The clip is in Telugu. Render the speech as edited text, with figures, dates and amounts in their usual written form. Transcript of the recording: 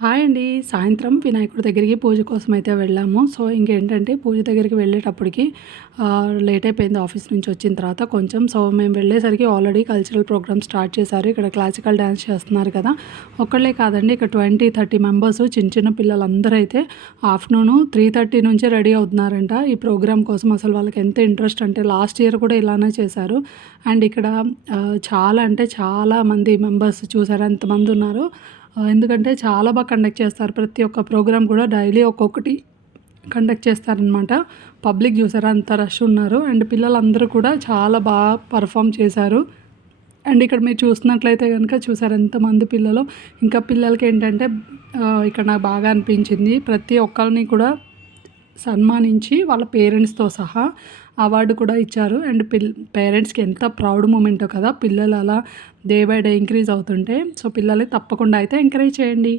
హాయ్ అండి. సాయంత్రం వినాయకుడి దగ్గరికి పూజ కోసం అయితే వెళ్ళాము. సో, ఇంకేంటంటే పూజ దగ్గరికి వెళ్ళేటప్పటికి లేట్ అయిపోయింది ఆఫీస్ నుంచి వచ్చిన తర్వాత కొంచెం. సో, మేము వెళ్ళేసరికి ఆల్రెడీ కల్చరల్ ప్రోగ్రామ్ స్టార్ట్ చేశారు. ఇక్కడ క్లాసికల్ డాన్స్ చేస్తున్నారు కదా! ఒక్కళ్ళే కాదండి, ఇక్కడ 20, 30 మెంబర్స్ చిన్న చిన్న పిల్లలందరూ అయితే ఆఫ్టర్‌నూన్ 3:30 నుంచే రెడీ అవుతున్నారంట ఈ ప్రోగ్రామ్ కోసం. అసలు వాళ్ళకి ఎంత ఇంట్రెస్ట్ అంటే లాస్ట్ ఇయర్ కూడా ఇలానే చేశారు. అండ్ ఇక్కడ చాలా అంటే చాలా మంది మెంబర్స్ చూసారా ఎంతమంది ఉన్నారో. ఎందుకంటే చాలా బాగా కండక్ట్ చేస్తారు. ప్రతి ఒక్క ప్రోగ్రామ్ కూడా డైలీ ఒక్కొక్కటి కండక్ట్ చేస్తారనమాట. పబ్లిక్ చూసారా అంత రష్ ఉన్నారు. అండ్ పిల్లలందరూ కూడా చాలా బాగా పర్ఫామ్ చేశారు. అండ్ ఇక్కడ మీరు చూస్తున్నట్లయితే గనుక చూసారా ఎంతమంది పిల్లలు. ఇంకా పిల్లలకి ఏంటంటే ఇక్కడ నాకు బాగా అనిపించింది. ప్రతి ఒక్కరిని కూడా సన్మానించి వాళ్ళ పేరెంట్స్‌తో సహా అవార్డు కూడా ఇచ్చారు. అండ్ పేరెంట్స్‌కి ఎంత ప్రౌడ్ మూమెంటో కదా! పిల్లలు అలా డే బై డే ఇంక్రీజ్ అవుతుంటే. సో, పిల్లల్ని తప్పకుండా అయితే ఎంకరేజ్ చేయండి.